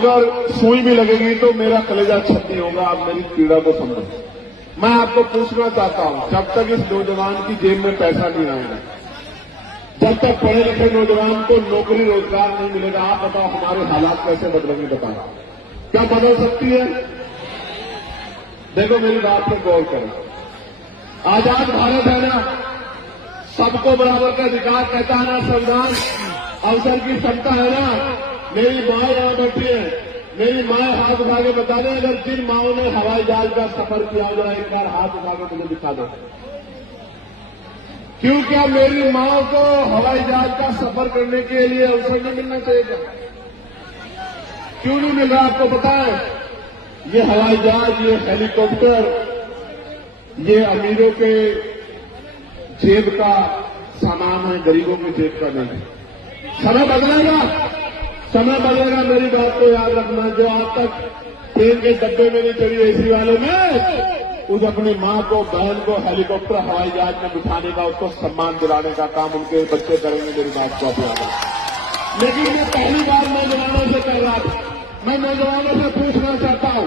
अगर सुई भी लगेगी तो मेरा कलेजा छत्ती होगा। आप मेरी पीड़ा को समझो। मैं आपको पूछना चाहता हूं, जब तक इस नौजवान की जेब में पैसा नहीं आएगा, जब तक पढ़े लिखे नौजवान को नौकरी रोजगार नहीं मिलेगा, आप बताओ हमारे हालात कैसे बदलेंगे? बताओ क्या बदल सकती है? देखो मेरी बात पर गौर करें। आजाद भारत है ना, सबको बराबर का अधिकार कहता है ना संविधान, अवसर की क्षमता है ना। मेरी माँ यहां बैठी है, मेरी माँ हाथ उठा के बता दें, अगर जिन माओं ने हवाई जहाज का सफर किया हो, जरा एक बार हाथ उठा के मुझे दिखा दो। क्यों क्या मेरी माँ को हवाई जहाज का सफर करने के लिए अवसर नहीं मिलना चाहिए था? क्यों नहीं मिल रहा? आपको पता है, ये हवाई जहाज, ये हेलीकॉप्टर, ये अमीरों के जेब का सामान है, गरीबों के जेब का नहीं। समय बदलेगा, समय बदलेगा। मेरी बात को याद रखना। जो आज तक ट्रेन के डब्बे में नहीं चढ़ी एसी वाले में, उस अपनी मां को, बहन को हेलीकॉप्टर हवाई जहाज में बिठाने का, उसको सम्मान दिलाने का काम उनके बच्चे करेंगे। मेरी बात को याद रखना। लेकिन मैं पहली बार नौजवानों से कर रहा था, मैं नौजवानों से पूछना चाहता हूं,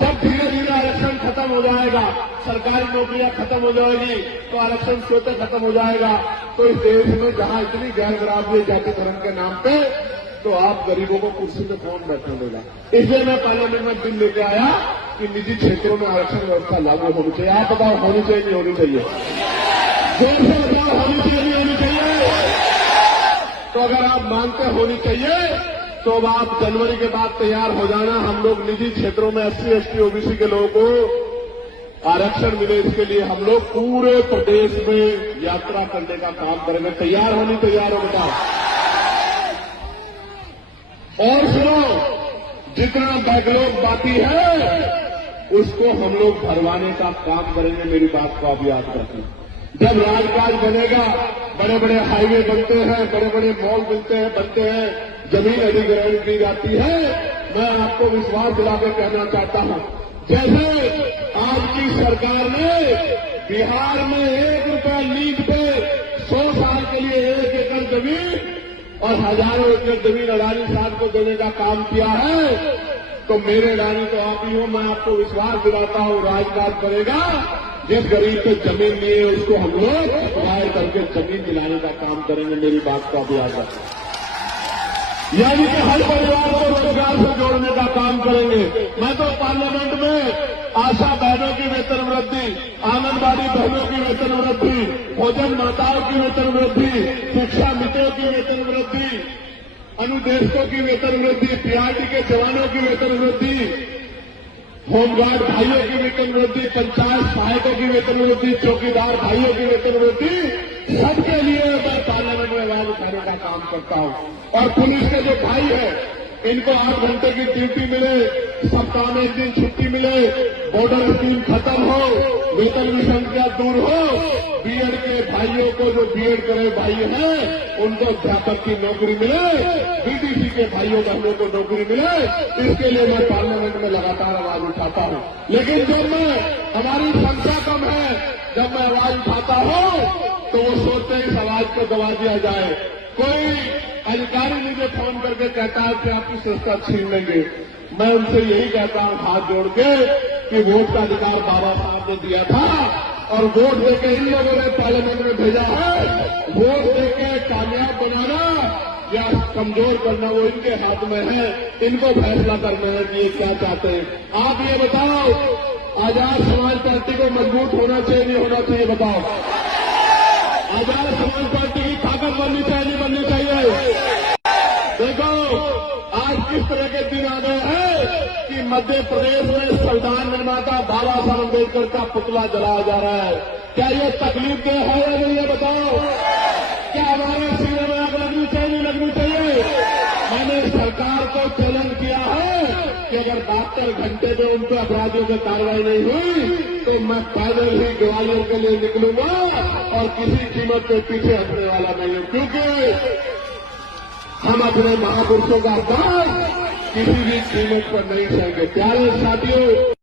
जब धीरे धीरे आरक्षण खत्म हो जाएगा, सरकारी नौकरियां खत्म हो जाएगी, तो आरक्षण स्वतः खत्म हो जाएगा, तो इस देश में जहां इतनी गैर बराबरी जाति धर्म के नाम पे, तो आप गरीबों को कुर्सी पे कौन बैठने देगा? इसलिए मैं पार्लियामेंट में बिल लेके आया कि निजी क्षेत्रों में आरक्षण व्यवस्था लागू होनी चाहिए। आप बताओ, होनी चाहिए नहीं होनी चाहिए? जोर से बताओ, होनी चाहिए नहीं होनी चाहिए? तो अगर आप मानते होनी चाहिए, तो अब आप जनवरी के बाद तैयार हो जाना। हम लोग निजी क्षेत्रों में SC, ST, OBC के लोगों को आरक्षण मिले, इसके लिए हम लोग पूरे प्रदेश में यात्रा करने का काम करेंगे। तैयार होनी, तैयार हो बताओ। और सुनो, जितना बैकलॉग बाकी है उसको हम लोग भरवाने का काम करेंगे। मेरी बात को आप याद रखें। जब राजकाज बनेगा, बड़े बड़े हाईवे बनते हैं, बड़े बड़े मॉल बनते हैं, जमीन अधिग्रहण की जाती है, मैं आपको विश्वास दिला के कहना चाहता हूं, जैसे आपकी सरकार ने बिहार में 1 रुपया लीज पे 100 साल के लिए 1 एकड़ जमीन और हजारों एकड़ जमीन अडानी साहब को देने का काम किया है, तो मेरे अडानी तो आप ही हो। मैं आपको विश्वास दिलाता हूं, राजकाज बनेगा, जिस गरीब पे जमीन लिए उसको हम लोग एक्वायर करके जमीन दिलाने का काम करेंगे। मेरी बात को आप याद रखें। यानी कि हर परिवार को रोजगार से जोड़ने का काम करेंगे। मैं तो पार्लियामेंट में आशा बहनों की वेतन वृद्धि, आंगनबाड़ी बहनों की वेतन वृद्धि, भोजन माताओं की वेतन वृद्धि, शिक्षा मित्रों की वेतन वृद्धि, अनुदेशकों की वेतन वृद्धि, PRT के जवानों की वेतन वृद्धि, होमगार्ड भाइयों की वेतन वृद्धि, पंचायत सहायकों की वेतन वृद्धि, चौकीदार भाइयों की वेतन वृद्धि, सबके लिए मैं पार्लियामेंट में आवाज उठाने का काम करता हूं। और पुलिस के जो भाई है, इनको 8 घंटे की ड्यूटी मिले, सप्ताह में 1 दिन छुट्टी मिले, बॉर्डर स्कीम खत्म हो, वेतन विसंख्या दूर हो, बीएड के भाइयों को, जो बीएड करे भाई हैं, उनको अध्यापक की नौकरी मिले, BDC के भाइयों बहनों को नौकरी मिले, इसके लिए मैं पार्लियामेंट में लगातार आवाज उठाता हूं। लेकिन जब हमारी संख्या कम है, जब मैं आवाज उठाता हूं, तो वो सोचते हैं इस आवाज को दबा दिया जाए। कोई अधिकारी मुझे फोन करके कहता है कि आपकी संस्था छीन लेंगे। मैं उनसे यही कहता हूं हाथ जोड़ के कि वोट का अधिकार बाबा साहब ने दिया था, और वोट देके इन लोगों ने पार्लियामेंट में भेजा है। वोट देके कामयाब बनाना या कमजोर करना वो इनके हाथ में है। इनको फैसला करना है कि ये क्या चाहते हैं। आप ये बताओ, आजाद समाज पार्टी को मजबूत होना चाहिए नहीं होना चाहिए? बताओ। आजाद समाज पार्टी की ताकत बननी चाहिए नहीं बननी चाहिए? देखो आज किस तरह के दिन आ गए हैं कि मध्य प्रदेश में संविधान निर्माता बाबा साहब अम्बेडकर का पुतला जलाया जा रहा है। क्या ये तकलीफ दे है या नहीं? ये बताओ। क्या हमारे सीने में आग लगनी चाहिए नहीं लगनी चाहिए? मैंने सरकार को चैलेंज किया है कि अगर 72 घंटे में उन पर अपराधियों पर कार्रवाई नहीं हुई तो मैं पैदल ही ग्वालियर के लिए निकलूंगा और किसी कीमत पे पीछे हटने वाला नहीं हूं, क्योंकि हम अपने महापुरुषों का दास किसी भी कीमत पर नहीं सहेंगे। प्यारे साथियों,